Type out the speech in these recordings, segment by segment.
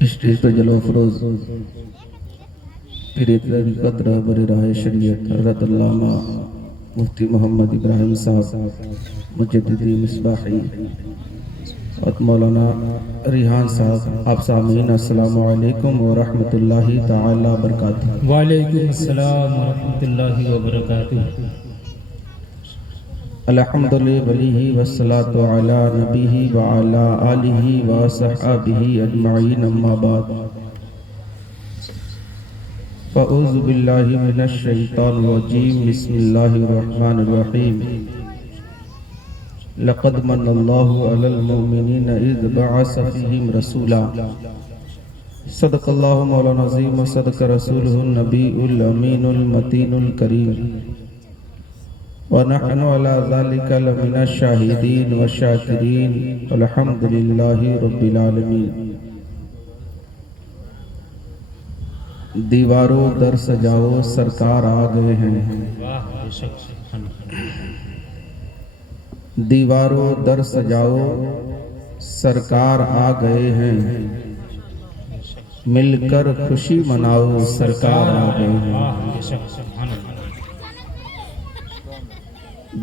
Stage पर जलो अफरोज फिर तरीक़त रहबर राह शरीयत हज़रत अल्लामा मुफ्ती मोहम्मद इब्राहिम साहब मुजद्दिदी मिसबाही और मौलाना रिहान साहब, आप सामीन अस्सलामु अलैकुम व रहमतुल्लाहि ताला बरकातुहू। वालेकुम अस्सलाम व रहमतुल्लाहि व बरकातुहू। अल्हम्दुलिल्लाहि वलिही वस्सलातु अला नबीही व अला आलिही व सहाबिही अजमाइन, अम्मा बाद। फ़अऊज़ु बिल्लाहि मिनश शैतानिर रजीम, बिस्मिल्लाहिर रहमानिर रहीम। लक़द मन्नल्लाहु अलल मुमिनीना इज़ बअस फ़ीहिम रसूला। सदक़ल्लाहु मौलाना अज़ीम व सदक़ रसूलुहुन नबीउल अमीनुल मतीनुल करीम व नहनु अला ज़ालिका लमिनश शाहिदीन व शाकिरीन अल्हम्दुलिल्लाहि रब्बिल आलमीन। दीवारों दर सजाओ, सरकार आ गए हैं। वाह बेशक सुभान दीवारों दर सजाओ, सरकार आ गए हैं। मिलकर खुशी मनाओ, सरकार आ गए हैं। वाह बेशक सुभान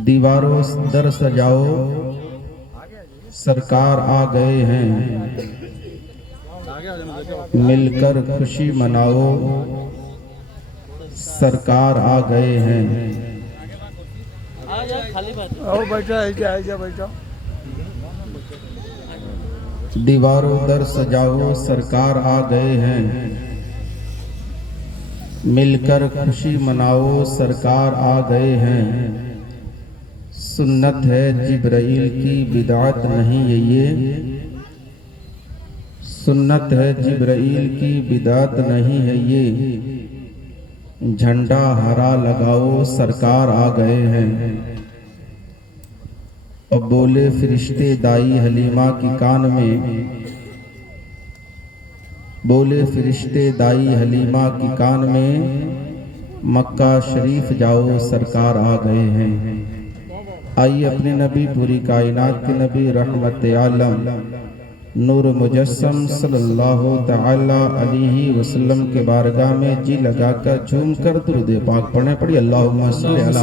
दीवारों दर सजाओ, सरकार आ गए हैं। मिलकर खुशी मनाओ, सरकार आ गए हैं। दीवारों दर सजाओ, सरकार आ गए हैं। मिलकर खुशी मनाओ, सरकार आ गए हैं। सुन्नत है जिब्राइल की, बिदअत नहीं है ये। सुन्नत है जिब्राइल की, बिदअत नहीं है ये। झंडा हरा लगाओ, सरकार आ गए हैं। और बोले फरिश्ते दाई हलीमा की कान में, बोले फरिश्ते दाई हलीमा की कान में, मक्का शरीफ जाओ, सरकार आ गए हैं। आइए अपने नबी, पूरी कायनात के नबी, रहमत आलम नूर मुजस्सम सल्लल्लाहु तआला अलैहि वसल्लम के बारगाह में जी लगाकर झूम कर दुरूद पाक पढ़ने पड़ी। अल्लाहुम्मा सल्ली अला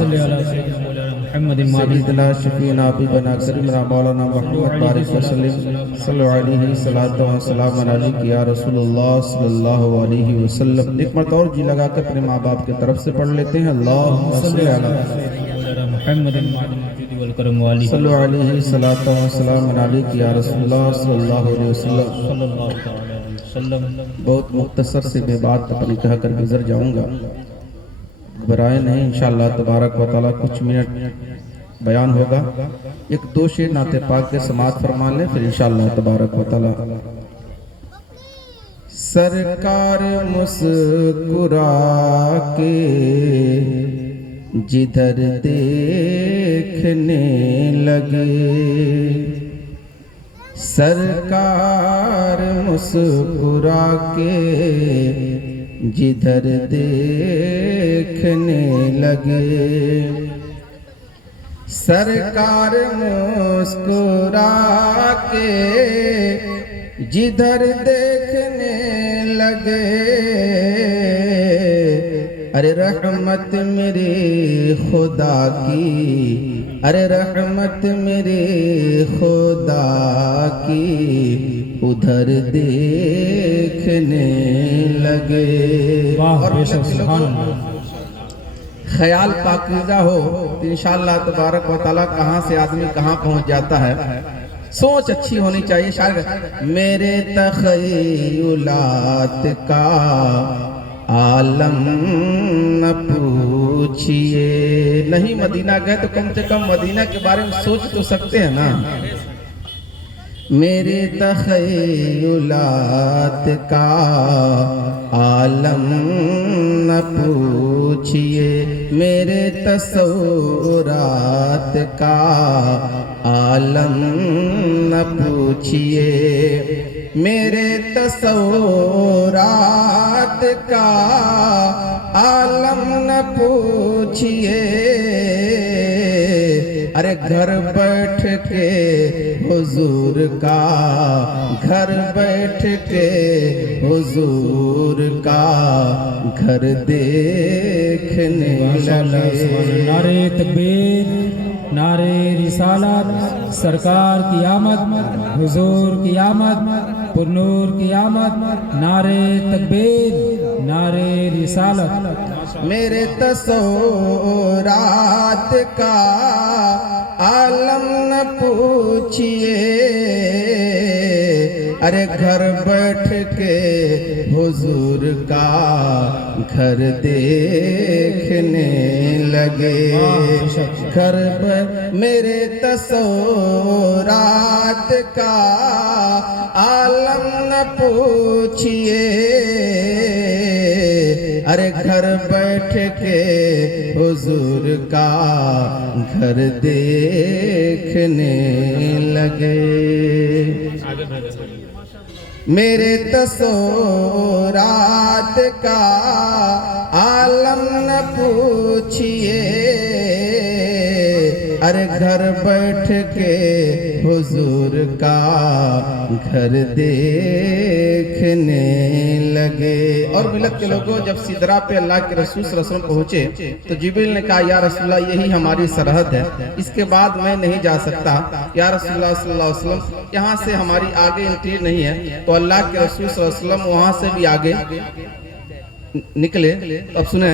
सय्यिदना शफीना हबीबना करीमना मौलाना मुहम्मद बारिक वसल्लम सल्लल्लाहु अलैहि सलातो व सलाम अलैहि या रसूलुल्लाह सल्लल्लाहु अलैहि वसल्लम। एक मरतबा और जी लगाकर अपने माँ बाप की तरफ से पढ़ लेते हैं। अल्लाहुम्मा सल्ली अला मुहम्मद वल करम वाली सल्लल्लाहु अलैहि सलातो व सलाम अलैहि या रसूलुल्लाह सल्लल्लाहु अलैहि वसल्लम। सल्लल्लाहु अलैहि वसल्लम। बहुत मुख्तसर से मैं बात अपनी कह कर गुजर जाऊंगा, घबराए नहीं। इंशाअल्लाह तबारक व तआला कुछ मिनट बयान होगा। एक दो शेर नाते पाक के समात फरमा लें, फिर इंशाअल्लाह तबारक व तआला। सरकार मुस्कुरा के जिधर देखने लगे, सरकार मुस्कुरा के जिधर देखने लगे। सरकार मुस्कुरा के जिधर देखने लगे। अरे रहमत मेरे खुदा की, अरे रहमत मेरे खुदा की उधर देखने लगे। वाह और बेशक सुभान ख्याल पाकीज़ा हो तो इंशाअल्लाह तबारक व तआला कहाँ से आदमी कहाँ पहुँच जाता है। सोच अच्छी होनी चाहिए। शायद मेरे तख़य्युलात का आलम न पूछिए। नहीं मदीना गए तो कम से कम मदीना के बारे में सोच तो सकते हैं ना। मेरे तख़य्युलात का आलम न पूछिए, मेरे तसव्वुरात का आलम न पूछिए। मेरे तसव्वुरात का आलम न पूछिए। अरे घर बैठ के हुजूर का, घर बैठ के हुजूर का घर देखने लगे। नारे तकबीर, नारे रिसालत, सरकार की आमद, हुजूर की आमद, पुरनूर की आमद, नारे तकबीर, नारे रिसालत। मेरे तसौरात का आलम न पूछिए, अरे घर बैठ के हुजूर का घर देखने लगे। घर मेरे तसौरात का आलम न पूछिए, अरे घर बैठ के हुजूर का घर देखने लगे। मेरे तसौरात का आलम न पूछिए, अरे घर बैठ के हुजूर का घर देखने लगे। और मिलत के लोगों, जब सिदरा पे अल्लाह के रसूल सल्लल्लाहु अलैहि वसल्लम पहुंचे तो जिब्रील ने कहा, या रसूलल्लाह यही हमारी सरहद है, इसके बाद मैं नहीं जा सकता। या रसूलल्लाह सल्लल्लाहु अलैहि वसल्लम यहाँ से हमारी आगे एंट्री नहीं है। तो अल्लाह के रसूल सल्लल्लाहु अलैहि वसल्लम वहां से भी आगे निकले। अब सुने,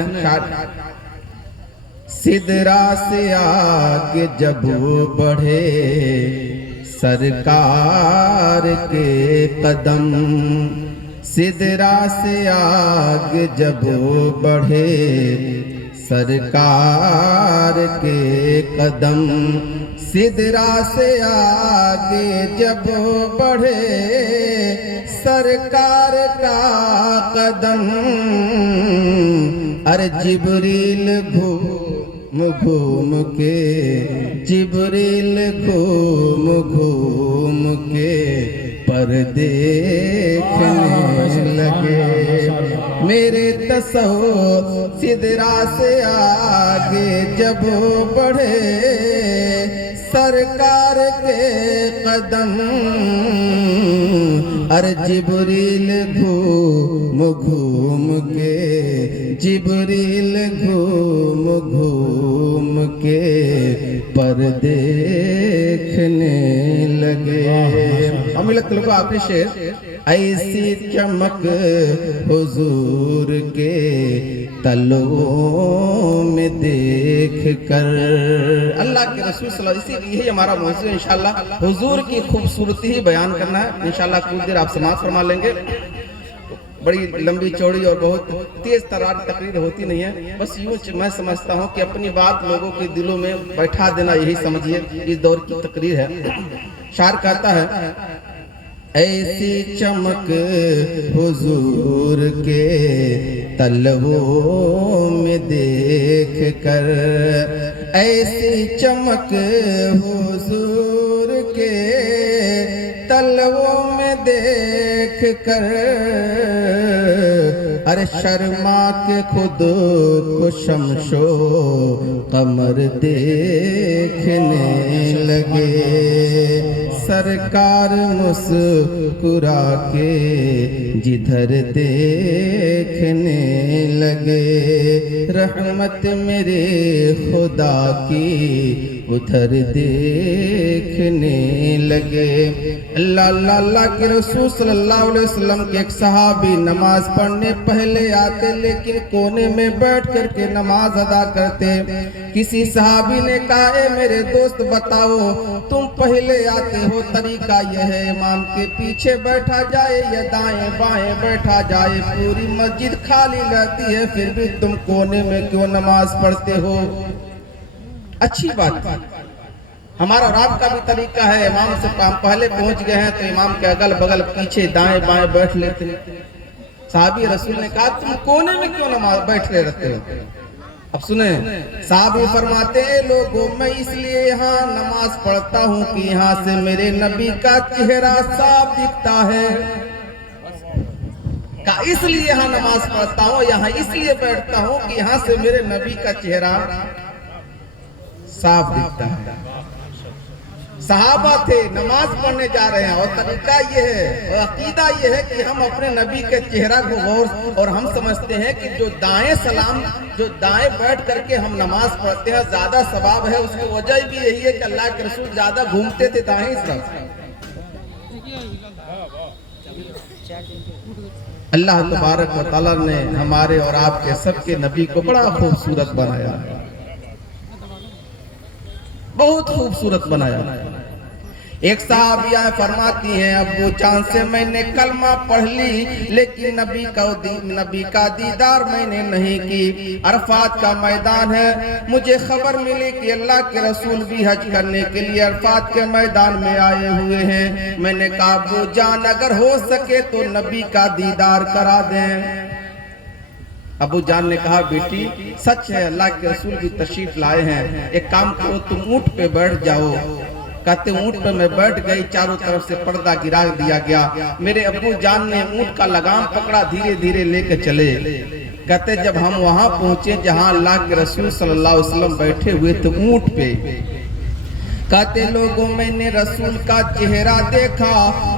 सिदरा से आगे जब बढ़े सरकार के कदम, सिदरा से आगे जब बढ़े सरकार के कदम, सिदरा से आगे जब बढ़े सरकार का कदम, अरे जिब्रील घूम घूम के, जिब्रील घूम घूम के पर देखने लगे। मेरे तसव्वुर सिदरा से आगे जब बढ़े सरकार के कदम, अरे जिब्रील घूम घूम के, जिब्रील घूम घूम के पर देखने लगे। अमिलत लोगों, आपने शेर, ऐसी चमक हुजूर के तलवों में देख कर। अल्लाह के रसूल सल्लल्लाहु अलैहि वसल्लम, इसीलिए हमारा मौजू इंशाल्लाह हुजूर की खूबसूरती ही बयान करना है। इंशाल्लाह कुछ देर आप समाअत फरमा लेंगे। बड़ी लंबी चौड़ी और बहुत तेज तरार तकरीर होती नहीं है, बस यूं मैं समझता हूं कि अपनी बात लोगों के दिलों में बैठा देना, यही समझिए इस दौर की तकरीर है। शायर कहता है, ऐसी चमक हुजूर के तलवों में देख कर, ऐसी चमक हुजूर के तलवों में देख कर, अरे शर्मा के खुद को शमशो कमर देखने लगे। सरकार मुस्कुरा के जिधर देखने लगे, रहमत मेरे खुदा की उधर देखने लगे। अल्लाह अल्लाह अल्लाह के रसूल सल्लल्लाहु अलैहि वसल्लम के एक सहाबी नमाज पढ़ने पहले आते, लेकिन कोने में बैठ कर के नमाज अदा करते। किसी सहाबी ने कहा, ए मेरे दोस्त बताओ, तुम पहले आते हो, तरीका यह है इमाम के पीछे बैठा जाए या दाएं बाएं बैठा जाए, पूरी मस्जिद खाली रहती है, फिर भी तुम कोने में क्यों नमाज पढ़ते हो? अच्छी बात, हमारा और आपका भी तरीका है, इमाम से पहले पहुंच गए हैं तो इमाम के अगल बगल पीछे दाएं बाएं बैठ लेते हैं। साहबी रसूल ने कहा, तुम कोने में क्यों नमाज बैठे रहते हो? अब सुने, साहबी फरमाते हैं, लोगों मैं इसलिए यहाँ नमाज पढ़ता हूँ कि यहाँ से मेरे नबी का चेहरा साफ दिखता है। का इसलिए यहाँ नमाज पढ़ता हूँ, यहाँ इसलिए बैठता हूँ कि यहाँ से मेरे नबी का चेहरा साफ दिखता है। सहाबा थे, नमाज पढ़ने जा रहे हैं, और तरीका ये है और अकीदा ये है कि हम अपने नबी के चेहरा को गौर, और हम समझते हैं कि जो दाएं बैठ करके हम नमाज पढ़ते हैं ज्यादा सवाब है। उसकी वजह भी यही है कि अल्लाह के रसूल ज्यादा घूमते थे दाएं तरफ। अल्लाह तबारक व तआला ने हमारे और आपके सबके नबी को बड़ा खूबसूरत बनाया, बहुत खूबसूरत बनाया। एक साहबिया फरमाती हैं, अब्बू जान से मैंने कलमा पढ़ ली, लेकिन नबी का दीदार मैंने नहीं की। अरफात का मैदान है, मुझे खबर मिली कि अल्लाह के रसूल भी हज करने के लिए अरफात के मैदान में आए हुए हैं। मैंने कहा, अब्बू जान अगर हो सके तो नबी का दीदार करा दें। अबू जान ने कहा, बेटी सच है, अल्लाह के रसूल भी तशरीफ लाए हैं, एक काम करो तुम ऊंट पे बैठ जाओ। कहते ऊंट पे मैं बैठ गई, चारों तरफ से पर्दा गिरा दिया गया। मेरे अब्बू जान ने ऊंट का लगाम पकड़ा, धीरे धीरे लेके चले। कहते जब हम वहां पहुंचे जहां अल्लाह के रसूल सल्लल्लाहु अलैहि वसल्लम बैठे हुए थे ऊंट पे, कहते लोगों मैंने रसूल का चेहरा देखा,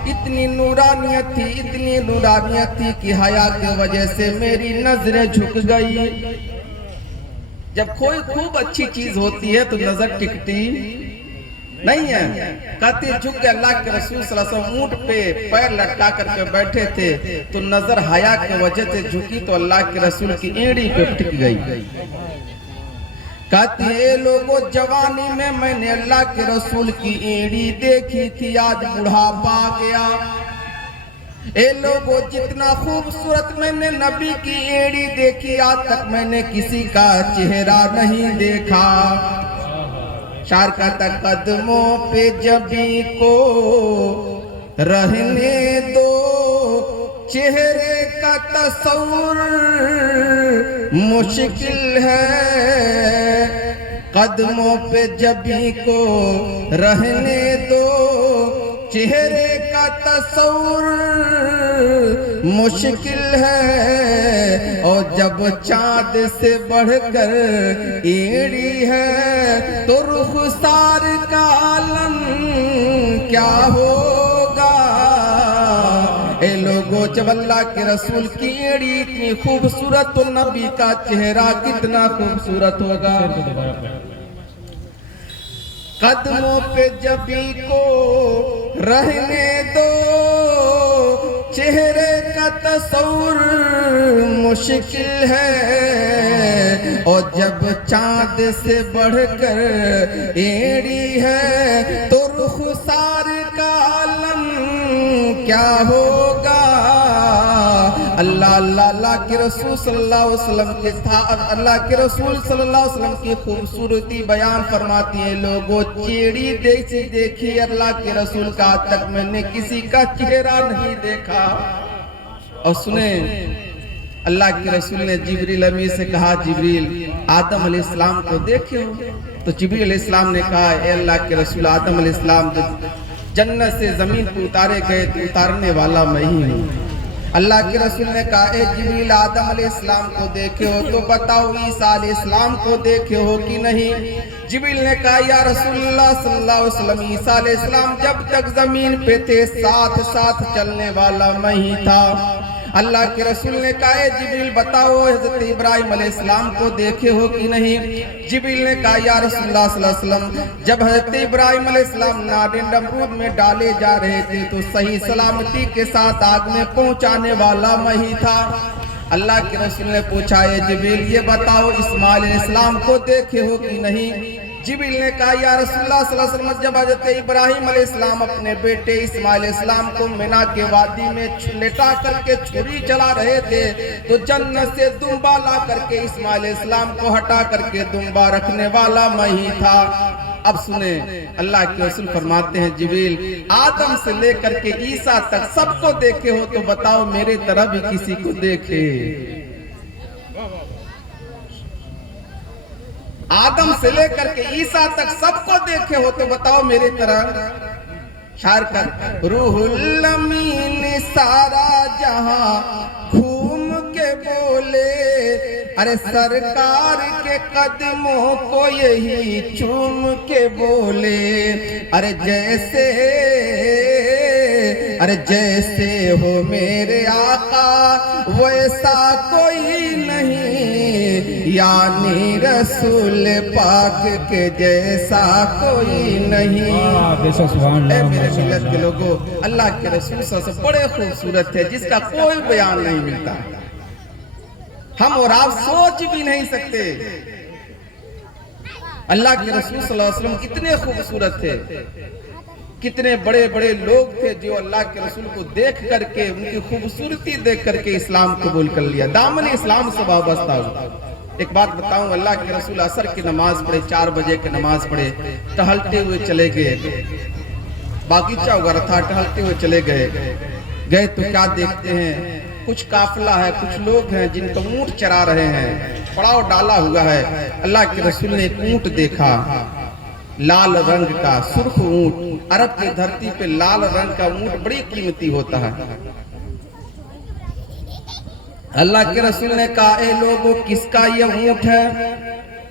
इतनी नूरानियत थी कि हया की वजह से मेरी नजरें झुक गई। जब कोई खूब अच्छी चीज होती है तो नजर टिकती नहीं है। कहते झुक के अल्लाह के रसूल सल्लल्लाहु अलैहि वसल्लम ऊंट पे पैर लटका करके बैठे थे, तो नजर हया की वजह से झुकी तो अल्लाह के रसूल की एड़ी पे टिक गई। कहते हैं लोगों, जवानी में मैंने अल्लाह के रसूल की एड़ी देखी थी, आज बुढ़ापा आ गया। ए लोगों, जितना खूबसूरत मैंने नबी की एड़ी देखी, आज तक मैंने किसी का चेहरा नहीं देखा। शार कहता, कदमों पे जबी को रहने दो, चेहरे का तस्वुर मुश्किल है। कदमों पे जबी को रहने दो, चेहरे का तस्वुर मुश्किल है। और जब चाँद से बढ़कर एड़ी है, तो रुखसार का आलम क्या होगा। ए लोगों, जब अल्लाह के रसूल की एड़ी इतनी खूबसूरत, तो नबी का चेहरा कितना खूबसूरत होगा। कदमों पे जबी को रहने दो, चेहरे का तस्वुर मुश्किल है। और जब चाँद से बढ़कर एड़ी है, तो रुखसार का आलम क्या होगा। अल्लाह के रसूल सल्लल्लाहु अलैहि वसल्लम के अल्लाह के रसूल सल्लल्लाहु अलैहि वसल्लम की खूबसूरती बयान फरमाती है। लोगों, चेड़ी जैसी देखी अल्लाह के रसूल का, आज तक मैंने किसी का चेहरा नहीं देखा। और सुने, अल्लाह के रसूल ने जिब्रील अमीन से कहा, जिब्रील आदम अलैहिस्सलाम को देखे हो? तो जिब्रील अलैहिस्सलाम ने कहा, ए अल्लाह के रसूल, आदम अलैहिस्सलाम जन्नत से जमीन पर उतारे गए तो उतारने वाला मैं ही हूँ। अल्लाह के रसूल ने कहा, ए जिब्रील आदम अलैहिस्सलाम को देखे हो तो बताओ ईसा अलैहिस्सलाम को देखे हो कि नहीं। जिब्रील ने कहा, या रसूलुल्लाह सल्लल्लाहु अलैहि वसल्लम, ईसा अलैहिस्सलाम जब तक जमीन पे थे साथ साथ चलने वाला मैं ही था। अल्लाह के रसूल ने कहा, जिब्रील बताओ हज़रत इब्राहिम अलैहिस्सलाम को देखे हो कि नहीं। जिब्रील ने कहा, या रसूलुल्लाह सल्लल्लाहु अलैहि वसल्लम जब हज़रत इब्राहिम अलैहिस्सलाम नारे नमरूद में डाले जा रहे थे, तो सही सलामती के साथ आग में पहुंचाने वाला मैं ही था। अल्लाह के रसूल ने पूछा, जिब्रील ये बताओ इस्माइल अलैहिस्सलाम को देखे हो कि नहीं। जिब्रील ने कहा, या रसूलुल्लाह सल्लल्लाहु अलैहि वसल्लम जब हज़रत इब्राहिम अलैहिस्सलाम अपने बेटे इस्माइल अलैहिस्सलाम को मिना के वादी में लेटा करके छुरी चला रहे थे, तो जन्नत से दुम्बा ला करके इस्माइल अलैहिस्सलाम को हटा करके दुम्बा रखने वाला मैं ही था। अब सुने, अल्लाह के रसूल फरमाते हैं, जिब्रील आदम से लेकर के ईसा तक सबको देखे हो तो बताओ मेरे तरह भी किसी को देखे। आदम से लेकर के ईसा तक सबको देखे हो तो बताओ मेरे तरह। शार कर, रूहुल अमीन सारा जहां घूम के बोले, अरे सरकार के कदमों को यही चूम के बोले, अरे जैसे हो मेरे आका वैसा कोई नहीं, यानी रसूल पाक के जैसा कोई नहीं। मेरे मिल्लत के लोगों, अल्लाह के रसूल सबसे बड़े खूबसूरत है जिसका कोई बयान नहीं मिलता, हम और आप सोच भी नहीं सकते। अल्लाह के रसूल सल्लल्लाहु अलैहि वसल्लम कितने खूबसूरत थे, कितने बड़े बड़े लोग थे जो अल्लाह के रसूल को देख करके, उनकी खूबसूरती देख करके इस्लाम कबूल कर लिया, दामन इस्लाम से वाबस्ता हुआ। एक बात बताऊं, अल्लाह के रसूल असर की नमाज पढ़े, 4 बजे की नमाज पढ़े, टहलते हुए चले गए, बागीचा वगैरह था, टहलते हुए चले गए तो क्या देखते हैं, कुछ काफिला है, कुछ लोग हैं जिनको ऊंट चरा रहे हैं, पड़ाव डाला हुआ है। अल्लाह के रसूल ने एक ऊंट देखा, लाल रंग का सुर्ख ऊंट। अरब की धरती पे लाल रंग का ऊंट बड़ी कीमती होता है। अल्लाह के रसूल ने कहा, ए लोगों, किसका ये ऊंट है?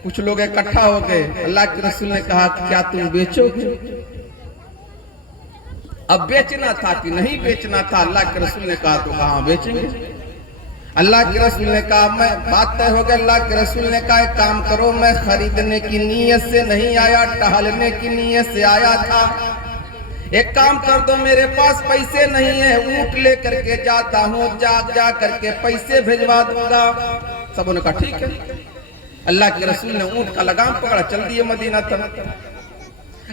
कुछ लोग इकट्ठा हो गए। अल्लाह के रसूल ने कहा, क्या तुम बेचोगे? अब बेचना था कि नहीं बेचना था? अल्लाह के रसूल ने कहा, तो कहाँ बेचेंगे? अल्लाह के रसूल ने कहा, मैं बात तय हो गया। अल्लाह के रसूल ने कहा, एक काम करो, मैं खरीदने की नीयत से नहीं आया, टहलने की नीयत से आया था। एक काम कर दो, मेरे पास पैसे नहीं है, ऊंट लेकर के जाता हूँ, जा करके पैसे भिजवा दूंगा। सबों ने कहा ठीक है। अल्लाह के रसूल ने ऊंट का लगाम पकड़ा, चल दिए मदीना तक।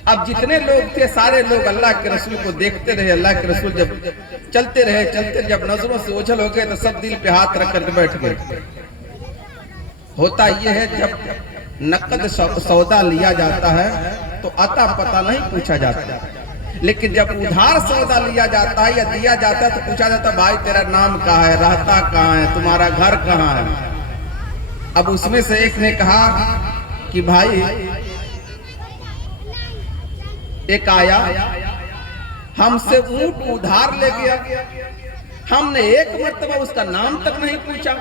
अब जितने लोग थे सारे लोग अल्लाह के रसूल को देखते रहे। अल्लाह के रसूल जब चलते रहे, जब नजरों से ओझल हो गए तो सब दिल पे हाथ रख कर बैठ गए। होता यह है, जब नकद सौदा लिया जाता है तो अता पता नहीं पूछा जाता, लेकिन जब उधार सौदा लिया जाता है या दिया जाता है तो पूछा जाता, भाई तेरा नाम क्या है, रहता कहाँ है, तुम्हारा घर कहाँ है? अब उसमें से एक ने कहा कि भाई, एक आया हमसे ऊंट उधार ले गया, हमने एक मर्तबा उसका नाम तक नहीं पूछा।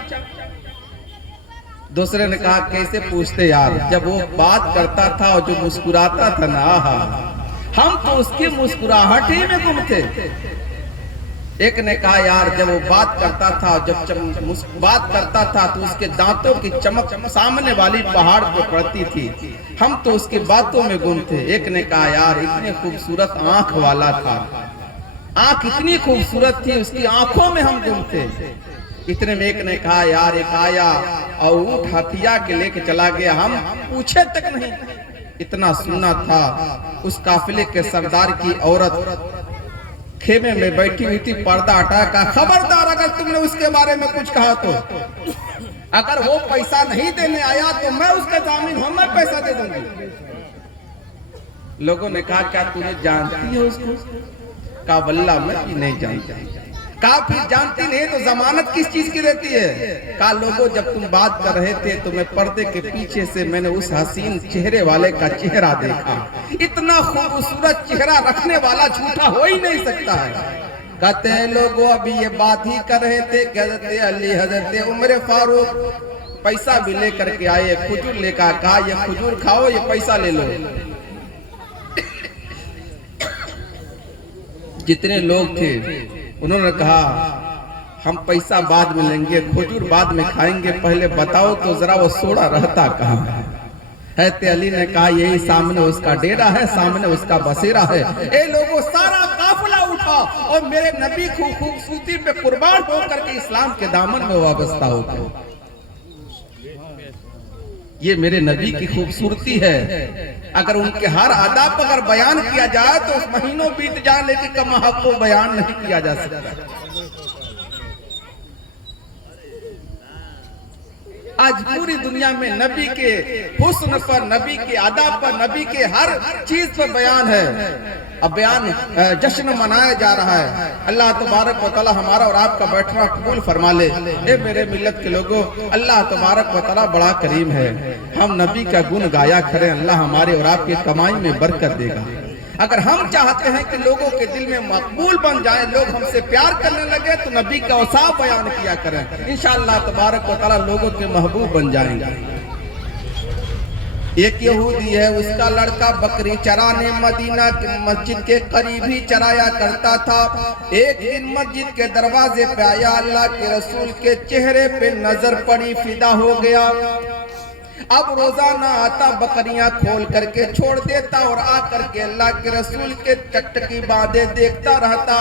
दूसरे ने कहा, कैसे पूछते यार, जब वो बात करता था और जो मुस्कुराता था ना, हम तो उसकी मुस्कुराहट ही में गुम थे। एक ने कहा, यार जब वो बात करता था, जब बात करता था तो उसके दांतों की चमक सामने वाली पहाड़ पे पड़ती थी, हम तो उसकी बातों में गुम थे। एक ने कहा, यार इतनी खूबसूरत आंख वाला था, आंख इतनी खूबसूरत थी, उसकी आंखों में हम गुम थे। इतने में एक ने कहा, यार एक आया और ऊंट हथिया के लेके चला गया, हम पूछे तक नहीं, इतना सुनना था। उस काफिले के सरदार की औरत खेमे में बैठी हुई थी, पर्दा हटा, कहा, खबरदार अगर तुमने उसके बारे में कुछ कहा तो, अगर वो पैसा नहीं देने आया तो मैं उसका जामीन हूं, मैं पैसा दे दूंगी। लोगों ने कहा, क्या तुम्हें जानती है उसको? कहा, वल्लाह मैं भी नहीं जानती। कहा, फिर जानती नहीं तो जमानत किस चीज की देती है? कहा, लोगों जब तुम बात कर रहे थे तो मैं पर्दे के पीछे से मैंने उस हसीन चेहरे वाले का चेहरा देखा, इतना खूबसूरत चेहरा रखने वाला झूठा हो ही नहीं सकता है। कहते हैं लोगों अभी ये बात ही कर रहे थे, हजरत अली, हजरत उमर फारूक पैसा भी लेकर के आए, खजूर लेकर, कहा ये खजूर खाओ, ये पैसा ले लो। जितने लोग थे उन्होंने कहा, हम पैसा बाद में लेंगे, खजूर बाद में खाएंगे, पहले बताओ तो जरा वो सोडा रहता कहाँ है? हैते अली ने कहा, यही सामने उसका डेरा है, सामने उसका बसेरा है। ए लोगों, सारा काफिला उठा और मेरे नबी को खूबसूरती पे कुर्बान होकर के इस्लाम के दामन में वाबस्ता हो गए। ये मेरे नबी की खूबसूरती है। अगर उनके हर आदाब अगर बयान किया जाए तो महीनों बीत जाए, लेकिन कम को बयान नहीं किया जा सकता। आज पूरी दुनिया में नबी के हुस्न पर, नबी के आदाब पर, नबी के हर चीज पर बयान है। अब बयान जश्न मनाया जा रहा है। अल्लाह तबारक व तआला हमारा और आपका बैठना कबूल फरमा ले। ए मेरे मिल्लत के लोगों, अल्लाह तबारक व तआला बड़ा करीम है। हम नबी का गुण गाया करें, अल्लाह हमारे और आपके कमाई में बरकत देगा। अगर हम चाहते हैं कि लोगों के दिल में मकबूल बन जाए, लोग हमसे प्यार करने लगे, तो नबी का औसाफ बयान किया करें। इंशाअल्लाह तबारक व तआला लोगों के महबूब बन जाएंगे। एक यहूदी है, उसका लड़का बकरी चराने मदीना के मस्जिद के करीब ही चराया करता था। एक दिन मस्जिद के दरवाजे पे आया, अल्लाह के रसूल के चेहरे पे नजर पड़ी, फिदा हो गया। अब रोजाना आता, बकरियां खोल करके छोड़ देता और आकर के अल्लाह के रसूल के टकटकी बांधे देखता रहता।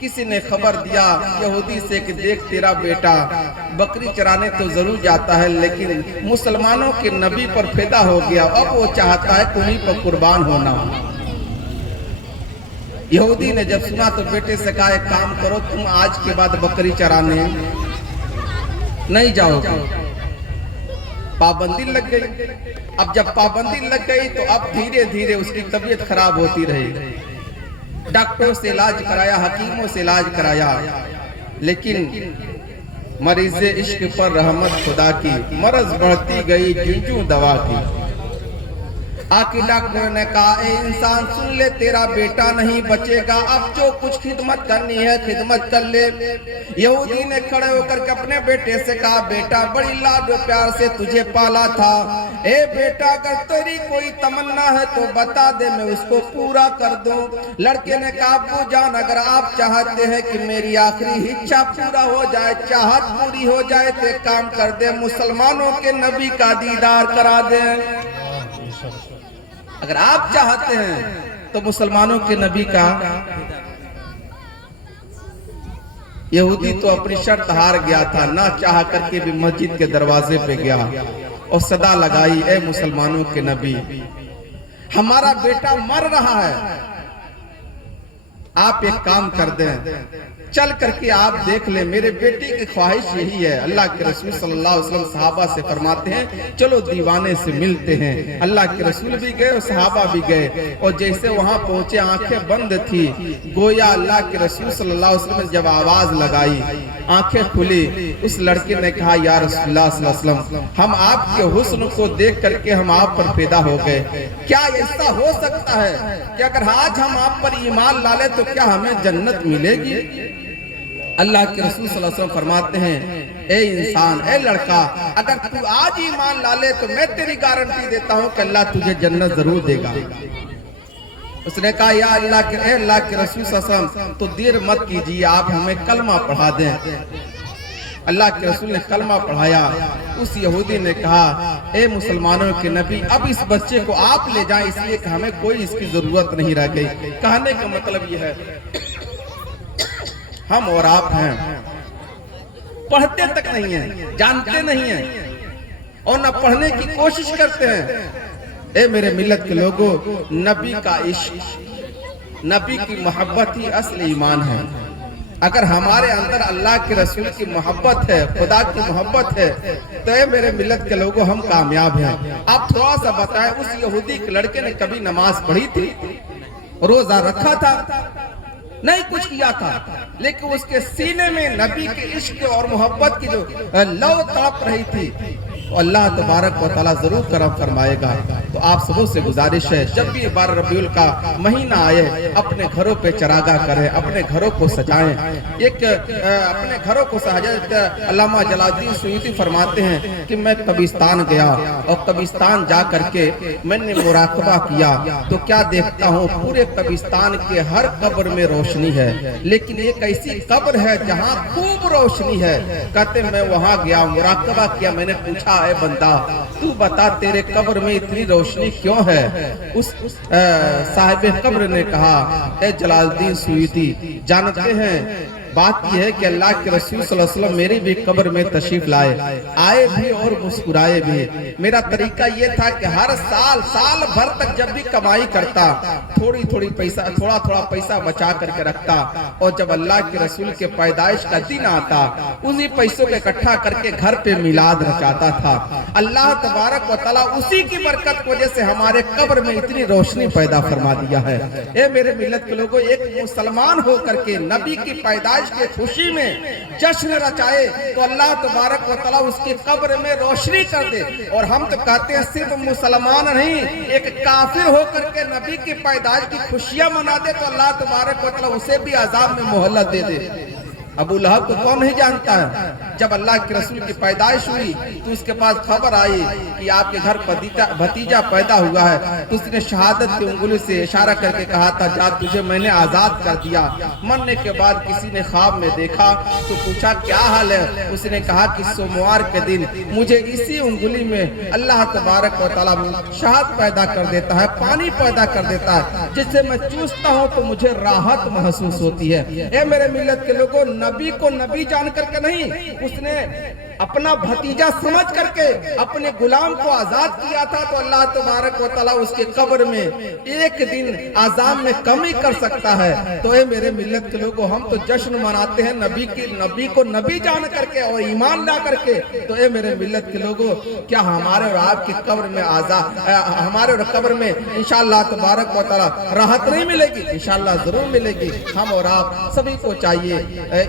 किसी ने खबर दिया यहूदी से कि देख तेरा बेटा बकरी चराने तो जरूर जाता है, लेकिन मुसलमानों के नबी पर फिदा हो गया, अब वो चाहता है कि उन्हीं पर कुर्बान होना। यहूदी ने जब सुना तो बेटे से कहा, एक काम करो, तुम आज के बाद बकरी चराने नहीं जाओगे। पाबंदी लग गई। अब जब पाबंदी लग गई तो अब धीरे धीरे उसकी तबीयत खराब होती रही। डॉक्टरों से इलाज कराया, हकीमों से इलाज कराया, लेकिन मरीज इश्क पर रहमत खुदा की, मर्ज बढ़ती गई जूं दवा की। आखिर डॉक्टर ने कहा, ए इंसान सुन ले, तेरा बेटा नहीं बचेगा, अब जो कुछ खिदमत करनी है खिदमत कर ले। यहूदी ने खड़े होकर के अपने बेटे से कहा, बेटा बड़ी लाड प्यार से तुझे पाला था, ए बेटा अगर तेरी कोई तमन्ना है तो बता दे, मैं उसको पूरा कर दूं। लड़के ने कहा, अब्बू जान अगर आप चाहते हैं कि मेरी आखिरी इच्छा पूरा हो जाए, चाहत पूरी हो जाए, तो एक काम कर दे, मुसलमानों के नबी का दीदार करा दे। अगर आप चाहते हैं तो मुसलमानों के नबी का। यहूदी तो अपनी शर्त हार गया था, ना चाह करके भी मस्जिद के दरवाजे पे गया और सदा लगाई, ए मुसलमानों के नबी हमारा बेटा मर रहा है, आप एक काम कर दें, चल करके आप देख ले, मेरे बेटे की ख्वाहिश यही है। अल्लाह के रसूल सल्लल्लाहु अलैहि वसल्लम सहाबा से फरमाते हैं, चलो दीवाने से मिलते हैं। अल्लाह के रसूल भी गए और सहाबा भी गए, और जैसे वहां पहुंचे आंखें बंद थी, गोया अल्लाह के रसूल सल्लल्लाहु अलैहि वसल्लम जब आवाज लगाई, आंखें खुली, उस लड़के ने कहा, या रसूलुल्लाह सल्लल्लाहु अलैहि वसल्लम, हम आपके हुस्न को देख करके हम आप पर पैदा हो गए। क्या ऐसा हो सकता है कि अगर आज हम आप पर ईमान ला ले तो क्या हमें जन्नत मिलेगी? अल्लाह के रसूल सल्लल्लाहु अलैहि वसल्लम फरमाते हैं, ए इंसान, ए लड़का, अगर तू आज ईमान ला ले तो मैं तेरी गारंटी देता हूं कि अल्लाह तुझे जन्नत जरूर देगा। उसने कहा, या अल्लाह के रसूल सल्लल्लाहु अलैहि वसल्लम, तो देर मत कीजिए, आप हमें कलमा पढ़ा दें। अल्लाह के रसूल ने कलमा पढ़ाया। उस यहूदी ने कहा, ए मुसलमानों के नबी, अब इस बच्चे को आप ले जाएं, इसलिए कि हमें कोई इसकी जरूरत नहीं रह गई। कहने का मतलब यह है, हम और आप हैं, पढ़ते तक नहीं है, जानते नहीं है और न पढ़ने की कोशिश करते हैं। ए मेरे मिल्लत के लोगों, नबी का इश्क, नबी की मोहब्बत ही असली ईमान है। अगर हमारे अंदर अल्लाह के रसूल की मोहब्बत है, खुदा की मोहब्बत है, तो ए मेरे मिल्लत के लोगों हम कामयाब हैं। आप थोड़ा सा बताएं, उस यहूदी के लड़के ने कभी नमाज पढ़ी थी, रोजा रखा था, नहीं कुछ किया था, लेकिन उसके सीने में नबी के इश्क और मोहब्बत की जो लौ तड़प रही थी, अल्लाह तबारक व तआला जरूर करम फरमाएगा। तो आप सबों से गुजारिश है, जब भी 12 रबीउल का महीना आए, अपने घरों पे चरागाह करें, अपने घरों को सजाएं। एक अपने घरों को हज़रत अल्लामा जलालुद्दीन सुयूती फरमाते हैं कि मैं कब्रिस्तान गया और कब्रिस्तान जा करके मैंने मुराकबा किया, तो क्या देखता हूँ, पूरे कब्रिस्तान के हर कब्र में रोशनी है, लेकिन एक ऐसी कब्र है जहाँ खूब रोशनी है। कहते मैं वहाँ गया, मुराकबा किया, मैंने पूछा, ए बंदा तू बता तेरे कब्र में इतनी रोशनी क्यों है? उस साहिब कब्र ने कहा, ए जलालुद्दीन सुयूती, जानते हैं बात यह है कि अल्लाह के रसूल सल्लल्लाहु अलैहि वसल्लम मेरी भी कब्र में तशरीफ लाए, आए भी और मुस्कुराए भी। मेरा तरीका ये था कि हर साल भर तक जब भी कमाई करता, थोड़ा थोड़ा पैसा बचा करके रखता, और जब अल्लाह के रसूल के पैदाइश का दिन आता, उन्हीं पैसों को इकट्ठा करके घर पे मिलाद रचाता था। अल्लाह तबारक व तआला उसी की बरकत की वजह से हमारे कब्र में इतनी रोशनी पैदा फरमा दिया है। ए मेरे मिल्लत के लोगों, एक मुसलमान होकर के नबी की पैदाइश पैदाइश के खुशी में जश्न रचाए तो अल्लाह तबारक व तआला उसकी कब्र में रोशनी कर दे। और हम तो कहते हैं सिर्फ मुसलमान नहीं, एक काफिर होकर के नबी की पैदाइश की खुशियां मना दे तो अल्लाह तबारक व तआला उसे भी अजाब में मोहलत दे दे। अबू लहब को कौन नहीं जानता है? जब अल्लाह के रसूल की पैदाइश हुई तो उसके पास खबर आई कि आपके घर भतीजा पैदा हुआ है, तो उसने शहादत की उंगली से इशारा करके कहा था, जा तुझे मैंने आजाद कर दिया। मरने के बाद किसी ने ख्वाब में देखा तो पूछा क्या हाल है? उसने कहा कि सोमवार के दिन मुझे इसी उंगली में अल्लाह तबारक व तआला शहद पैदा कर देता है, पानी पैदा कर देता है, जिससे मैं चूसता हूँ तो मुझे राहत महसूस होती है। ए मेरे मिल्लत के लोगों, नबी को नबी जान करके नहीं, उसने अपना भतीजा समझ करके अपने गुलाम को आजाद किया था, तो अल्लाह तबारक व तआला उसके कब्र में एक दिन आजाब में कमी कर सकता है। तो ये मेरे मिल्लत के लोगों, हम तो जश्न मनाते हैं नबी को नबी जान करके और ईमान ला करके। तो ये मेरे मिल्लत के लोगों, क्या हमारे और आपकी कब्र में हमारे और कब्र में इंशाअल्लाह तबारक व तआला राहत नहीं मिलेगी? इंशाअल्लाह जरूर मिलेगी। हम और आप सभी को चाहिए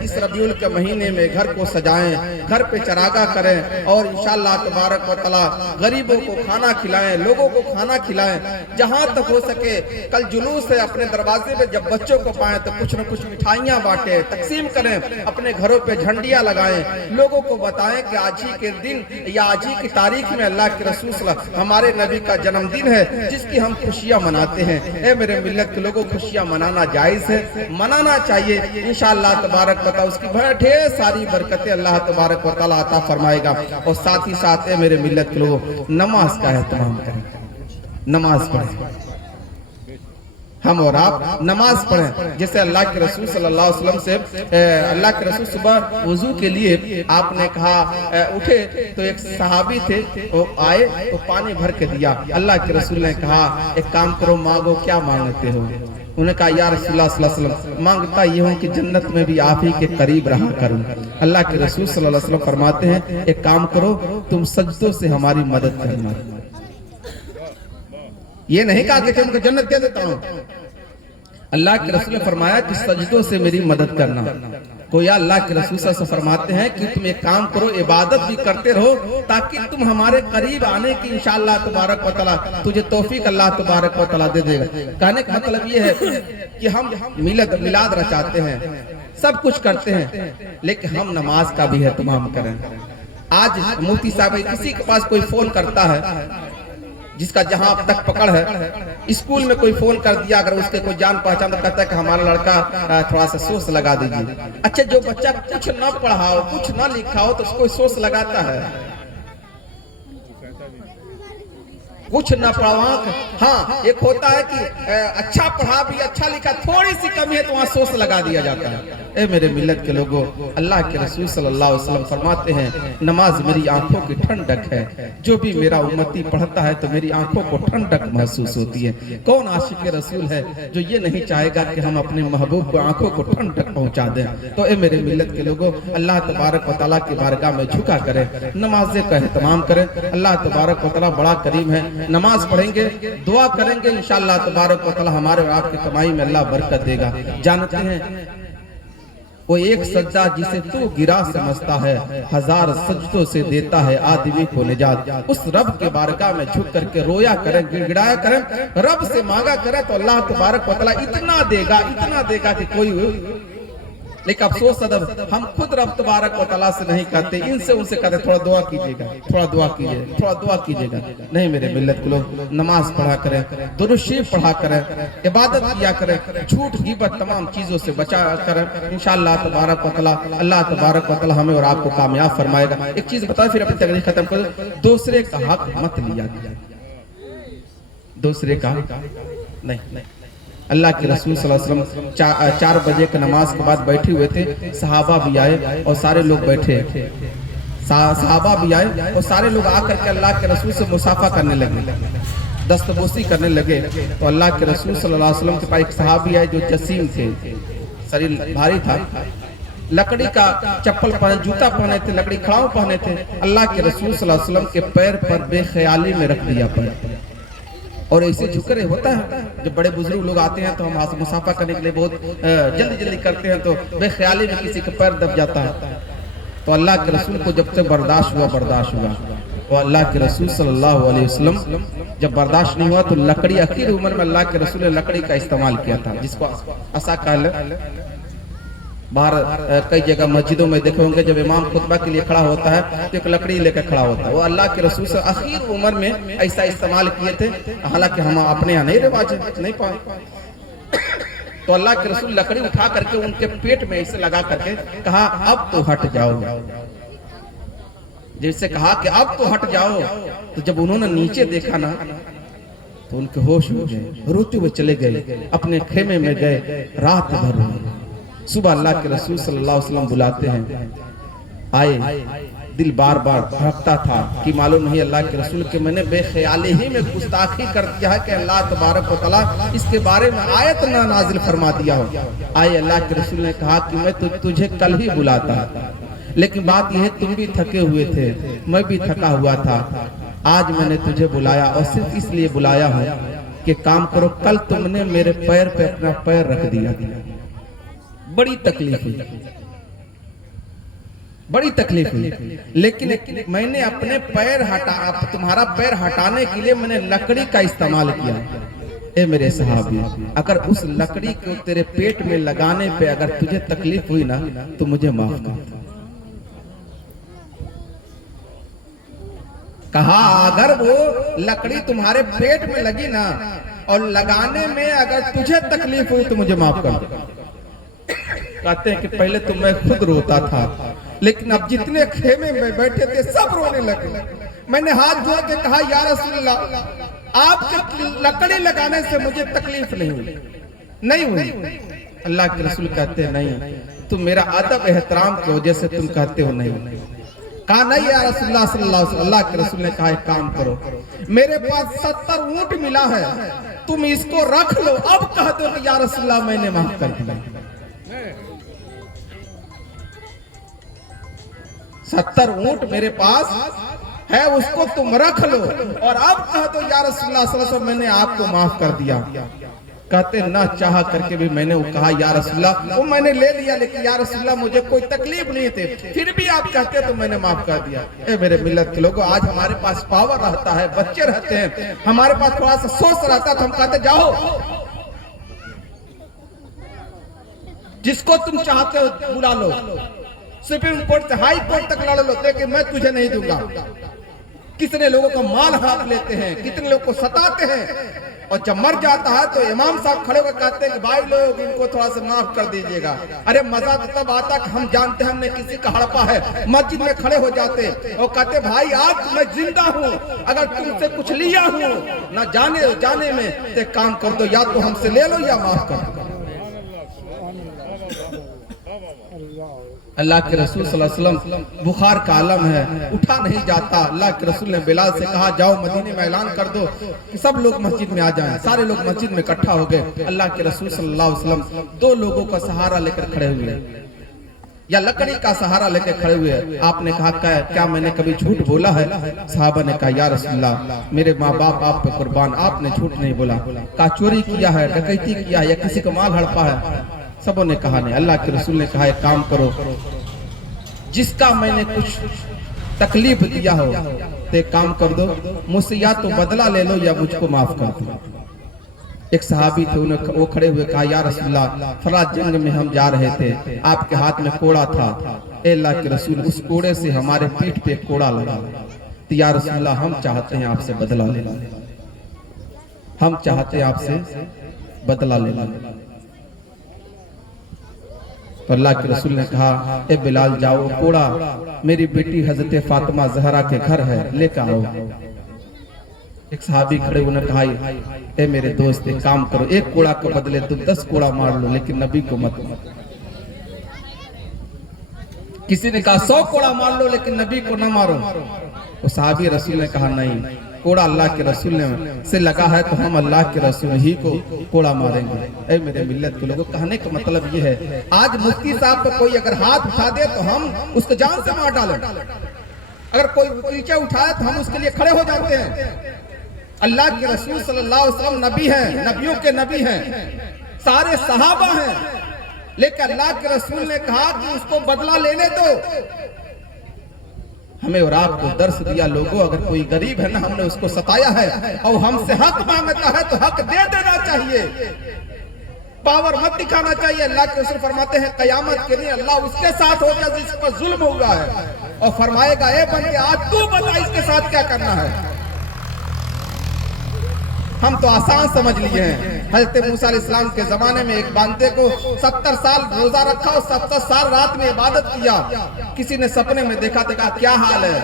इस रबीउल के महीने में घर को सजाएं, घर पे चरागा करें और इंशाअल्लाह तबारक व तआला गरीबों को खाना खिलाएं, लोगों को खाना खिलाएं। जहां तक हो सके कल जुलूस है, अपने दरवाजे पे जब बच्चों को पाएं तो कुछ न कुछ मिठाइयां बांटें, तकसीम करें, अपने घरों पे झंडियां लगाएं, लोगों को बताएं कि आज ही के दिन या आज ही की तारीख में अल्लाह के रसूल हमारे नबी का जन्मदिन है, जिसकी हम खुशियां मनाते हैं। ए मेरे मिल्लत के लोगों, खुशियां मनाना जायज है, मनाना चाहिए। इंशाअल्लाह तबारक व तआला उसकी ढेर सारी बरकतें अल्लाह तबारक व तआला अता फरमाएगा। और साथ ही साथ मेरे मिल्लत के लोगों, नमाज का एहतमाम करें, नमाज पढ़ें, हम और आप नमाज पढ़ें। जैसे अल्लाह के रसूल सल्लल्लाहु अलैहि वसल्लम से अल्लाह के रसूल सुबह वुजू के लिए आपने कहा उठे तो एक सहाबी थे, वो आए तो पानी भर के दिया। अल्लाह के रसूल ने कहा एक काम करो, मांगो, क्या मांगते हो? उन्होंने कहा या रसूलुल्लाह सल्लल्लाहु अलैहि वसल्लम, मांगता ये हूँ कि जन्नत में भी आप ही के करीब रहा करूं। अल्लाह के रसूल सल्लल्लाहु अलैहि वसल्लम फरमाते हैं एक काम करो, तुम सजदों से हमारी मदद करना। ये नहीं कहा कि तुमको जन्नत दे देता हूं, अल्लाह के रसूल ने फरमाया कि सजदों से मेरी मदद करना। को या अल्लाह के रसूल से फरमाते हैं कि तुम एक काम करो, इबादत भी करते रहो ताकि तुम हमारे करीब आने की इंशाअल्लाह तबारक व तआला तुझे तौफीक अल्लाह तबारक व तआला दे देगा। कहने का मतलब ये है कि हम मिलाद रचाते हैं, सब कुछ करते हैं, लेकिन हम नमाज का भी एहतमाम करें। आज मुफ्ती साहब किसी के पास कोई फोन करता है जिसका जहां अब तक पकड़ है, स्कूल में कोई फोन कर दिया, अगर उसके कोई जान पहचान तो कहता है कि हमारा लड़का थोड़ा सा सोच लगा दीजिए। अच्छा, जो बच्चा कुछ न पढ़ा हो, कुछ न लिखा हो, तो उसको सोच लगाता है, कुछ न पढ़ा। हाँ, एक होता है कि अच्छा पढ़ा भी, अच्छा लिखा, थोड़ी सी कमी है तो वहां सोच लगा दिया जाता है। ए मेरे मिल्लत के लोगों, अल्लाह के रसूल सल्लल्लाहु अलैहि वसल्लम फरमाते हैं नमाज मेरी आंखों की ठंडक है, जो भी मेरा उम्मती पढ़ता है तो मेरी आंखों को ठंडक महसूस होती है। कौन आशिक रसूल है जो ये नहीं चाहेगा कि हम अपने महबूब को आंखों को ठंडक पहुंचा दें? तो ए मेरे मिल्लत के लोगों, अल्लाह तबारक व तआला की बारगाह में झुका करें, नमाज़ का एहतमाम करें। अल्लाह तबारक व तआला बड़ा करीम है, नमाज पढ़ेंगे, दुआ करेंगे, इंशाअल्लाह तबारक व तआला हमारे और आपकी कमाई में अल्लाह बरकत देगा। जानते हैं वो एक सज्जा जिसे तू गिरा समझता है, हजार सजदों से देता है आदमी को निजात। उस रब के बारगाह में झुक करके रोया करें, गिड़गिड़ाया करें, रब से मांगा करें तो अल्लाह तबारक व तआला इतना देगा कि कोई। लेकिन अफसोस अदब हम खुद रब तबारक व तआला से नहीं कहते, इनसे उनसे कहते थोड़ा दुआ कीजिएगा, थोड़ा दुआ कीजिए, थोड़ा दुआ कीजिएगा। नहीं मेरे मिल्लत के लोग, नमाज पढ़ा करें, दुरूद शरीफ पढ़ा करें, इबादत किया करें, झूठ गीबत तमाम चीजों से बचा करें। इंशाअल्लाह तबारक व तआला अल्लाह तबारक व तआला हमें और आपको कामयाब फरमाएगा। एक चीज बताए फिर अपनी तकरीर खत्म कर, दूसरे का हक मत लिया गया, दूसरे का नहीं। अल्लाह के रसूल सल्लल्लाहु अलैहि वसल्लम 4 बजे की नमाज के बाद बैठे हुए थे, सहाबा भी आए और सारे लोग बैठे, सहाबा भी आए और सारे लोग आकर के अल्लाह के रसूल से मुसाफा करने लगे, दस्तबोसी करने लगे। तो अल्लाह के रसूल सल्लल्लाहु अलैहि वसल्लम के पास एक सहाबी आए जो जसीम थे, शरीर भारी था, लकड़ी का चप्पल पहने, जूता पहने थे, लकड़ी खड़ाऊ पहने थे। अल्लाह के रसूल सल्लल्लाहु अलैहि वसल्लम के पैर पर बेख्याली में रख दिया पैर, और ऐसे झुकरे होता है, जब बड़े बुजुर्ग लोग आते हैं तो हम मुसाफा करने के लिए बहुत जल्दी जल्दी करते हैं, तो बेख्याली में किसी का पैर दब जाता है। तो अल्लाह के रसूल को जब तक बर्दाश्त हुआ, तो अल्लाह के रसूल सल्लल्लाहु अलैहि वसल्लम जब बर्दाश्त नहीं हुआ तो लकड़ी, आखिर उम्र में अल्लाह के रसूल ने लकड़ी का इस्तेमाल किया था, जिसको असा कहल। बाहर कई जगह मस्जिदों में देखे होंगे, जब इमाम खुतबा के लिए खड़ा होता है तो एक लकड़ी लेकर खड़ा होता है। वो अल्लाह के रसूल से आखिर उम्र में ऐसा इस्तेमाल किए थे, हालांकि हम अपने यहाँ नहीं रिवाज नहीं पाए। तो अल्लाह के रसूल लकड़ी उठा करके उनके पेट में ऐसे लगा करके कहा, अब तो हट जाओ। जैसे कहा कि अब तो हट जाओ, तो जब उन्होंने नीचे देखा ना तो उनके होश हो गए, रोते हुए चले गए, अपने खेमे में गए, रात भर रोए। सुबह अल्लाह के रसूल सल्लल्लाहु अलैहि वसल्लम बुलाते हैं, आए। दिल बार बार धड़कता था कि मालूम नहीं अल्लाह के रसूल के मैंने बेख्याली ही में गुस्ताखी कर दिया है कि अल्लाह तबारक व तआला इसके बारे में आयत ना नाजिल फरमा दिया हो। आए अल्लाह के रसूल ने कहा कि मैं तुझे कल ही बुलाता, लेकिन बात यह है तुम भी थके हुए थे, मैं भी थका हुआ था। आज मैंने तुझे बुलाया और सिर्फ इसलिए बुलाया है कि काम करो। कल तुमने मेरे पैर पे अपना पैर रख दिया, बड़ी तकलीफ हुई, बड़ी तकलीफ हुई, लेकिन मैंने अपने पैर तुम्हारा पैर हटाने के लिए मैंने लकड़ी का इस्तेमाल किया। ए मेरे सहाबी, अगर उस लकड़ी को तेरे पेट में लगाने पे अगर तुझे तकलीफ हुई ना तो मुझे माफ कर। कहा अगर वो लकड़ी तुम्हारे पेट में लगी ना और लगाने में अगर तुझे तकलीफ हुई तो मुझे माफ कर दे। कहते हैं कि पहले तो मैं खुद रोता था, लेकिन अब जितने खेमे में बैठे थे सब रोने लगे। मैंने हाथ जोड़ के कहा, या रसूल अल्लाह, आपके लकड़ी लगाने से मुझे तकलीफ नहीं हुई। अल्लाह के रसूल कहते हैं नहीं, तुम मेरा अदब एहतराम की वजह से तुम कहते हो नहीं। कहा नहीं या रसूलुल्लाह सल्लल्लाहु अलैहि वसल्लम। अल्लाह के रसूल ने कहा एक काम करो, मेरे पास 70 ऊंट मिला है, तुम इसको रख लो। अब कह दो कि या रसूलुल्लाह मैंने माफ कर दिया। 70 ऊंट मेरे पास है, उसको तुम रख लो और अब कह दो या रसूलुल्लाह सल्लल्लाहु अलैहि वसल्लम मैंने आपको माफ कर दिया। कहते ना चाह करके भी मैंने वो कहा या रसूलुल्लाह, वो मैंने ले लिया, लेकिन या रसूलुल्लाह मुझे कोई तकलीफ नहीं थी, फिर भी आप कहते तो मैंने माफ कर दिया। ए मेरे मिल्लत के लोगों, आज हमारे पास पावर रहता है, बच्चे रहते हैं, हमारे पास थोड़ा सा सोच रहता तो हम कहते जाओ, जिसको तुम चाहते हो बुला लो, सुप्रीम कोर्ट से हाई कोर्ट तक लड़ लो, लेकिन मैं तुझे नहीं दूंगा। कितने लोगों का माल हाथ लेते हैं, कितने लोगों को सताते हैं, और जब मर जाता है तो इमाम साहब खड़े होकर कहते हैं कि भाई लोग इनको थोड़ा सा माफ कर दीजिएगा। अरे मजा तो तब आता कि हम जानते हैं हमने किसी का हड़पा है, मस्जिद में खड़े हो जाते और कहते भाई आज मैं जिंदा हूँ, अगर तुमसे कुछ लिया हूँ ना जाने में तो काम कर दो, या तो हमसे ले लो या माफ कर दो। अल्लाह के रसूल सल्लल्लाहु अलैहि वसल्लम बुखार का आलम है, उठा नहीं जाता। अल्लाह के रसूल ने बिलाल से कहा जाओ मदीने में ऐलान कर दो कि सब लोग मस्जिद में आ जाएं। सारे लोग मस्जिद में इकट्ठा हो गए। अल्लाह के रसूल सल्लल्लाहु अलैहि वसल्लम 2 लोगों का सहारा लेकर खड़े हुए, या लकड़ी का सहारा लेकर खड़े हुए। आपने कहा क्या मैंने कभी झूठ बोला है? सहाबा ने कहा या रसूलल्लाह मेरे माँ बाप आप पे कुर्बान, आपने झूठ नहीं बोला। कहा चोरी किया है, डकैती किया है, या किसी का माल हड़पा है? सबों ने कहा नहीं। अल्लाह के रसूल ने कहा एक काम करो, जिसका मैंने कुछ तकलीफ दिया हो तो एक काम कर दो, मुझसे या तो बदला ले लो या मुझको माफ कर दो। एक सहाबी थे, उन्हें वो खड़े हुए कहा या रसूलल्लाह फला जंग में हम जा रहे थे, आपके हाथ में कोड़ा था, अल्लाह के रसूल उस कोड़े से हमारे पीठ पे कोड़ा लगा, तो या रसूलल्लाह हम चाहते हैं आपसे बदला लेना, हम चाहते हैं आपसे बदला लेना। तो अल्लाह के रसूल ने कहा ए बिलाल जाओ, कोड़ा मेरी बेटी हजरत फातिमा जहरा के घर है, लेकर आओ। एक सहाबी खड़े उन्होंने कहा ए मेरे दोस्त एक काम करो, एक कोड़ा के बदले तुम 10 कोड़ा मार लो, लेकिन नबी को मत। किसी ने कहा 100 कोड़ा मार लो, लेकिन नबी को न मारो। तो सहाबी रसूल ने कहा नहीं, कोड़ा अल्लाह के रसूल ने से लगा है तो हम अल्लाह के रसूल ही को कोड़ा मारेंगे। ऐ मेरे मिल्लत के लोगों, कहने का मतलब ये है आज मुफ्ती साहब पे कोई अगर हाथ उठा दे तो हम उसको जान से मार डालें, अगर कोई नीचे उठाए तो हम उसके लिए खड़े हो जाते हैं। अल्लाह के रसूल सल्लल्लाहु अलैहि वसल्लम नबी हैं, नबियों के नबी हैं, सारे सहाबा हैं, लेकिन अल्लाह के रसूल ने कहा कि उसको बदला लेने दो। हमें और आपको दर्श दिया, लोगों अगर कोई गरीब है ना, हमने उसको सताया है और हमसे हक मांगता है तो हक दे देना चाहिए, पावर मत दिखाना चाहिए। अल्लाह के रसूल फरमाते हैं कयामत के दिन अल्लाह उसके साथ होगा जिस पर जुल्म हुआ है और फरमाएगा ए बंदे आज तू बता इसके साथ क्या करना है। हम तो आसान समझ लिए हैं। हजरत मूसा अलैहिस्सलाम के जमाने में एक बांदे को 70 साल रोजा रखा और 70 साल रात में इबादत किया। किसी ने सपने में देखा क्या हाल है,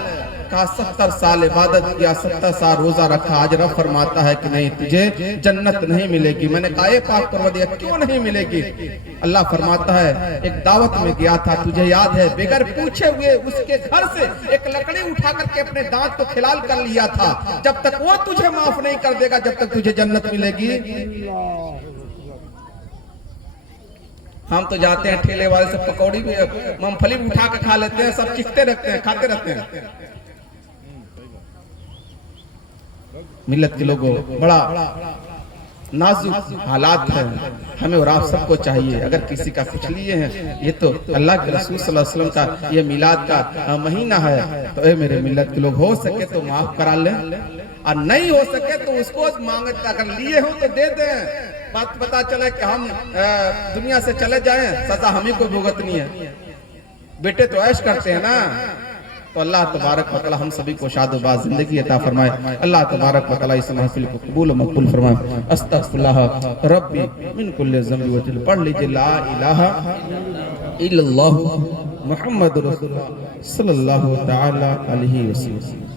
कहा 70 साल इबादत किया, 70 साल रोजा रखा, आज रब फरमाता है कि नहीं तुझे जन्नत नहीं मिलेगी। मैंने कहा ए पाक परवरदिगार क्यों नहीं मिलेगी? अल्लाह फरमाता है एक दावत में गया था, तुझे याद है, बगैर पूछे हुए उसके घर से एक लकड़ी उठा करके अपने दांत को खिलाल कर लिया था। जब तक वो तुझे माफ नहीं कर देगा जब तक तुझे जन्नत मिलेगी। हम तो जाते हैं ठेले वाले से पकौड़ी भी मूंगफली भी उठा के खा लेते हैं, सब चिखते रहते हैं, खाते रहते हैं। मिल्लत के लोगों बड़ा नाजुक हालात है, हमें और आप सबको चाहिए अगर किसी का कुछ लिए हैं, ये तो अल्लाह के रसूल सल्लल्लाहु अलैहि वसल्लम का ये मिलाद का महीना है, तो ए मेरे मिल्लत के लोग हो सके तो माफ करा लें और नहीं हो सके तो उसको मांगे, अगर लिए हो तो दे दें। बात पता चले कि हम दुनिया से चले जाएं, सजा हम ही को भुगतनी है। बेटे तो ऐश करते हैं ना, तो अल्लाह तबारक व तआला हम सभी को शादोबाद जिंदगी अता फरमाए। अल्लाह तबारक व तआला इस महफिल को कबूल व मकबूल फरमाए। अस्तगफिरुल्लाह रब्बी मिन कुल्ली ज़ंबि व जल। पढ़ लीजिए ला इलाहा इल्लल्लाहु मुहम्मदुर रसूलुल्लाह सल्लल्लाहु तआला अलैहि वसल्लम।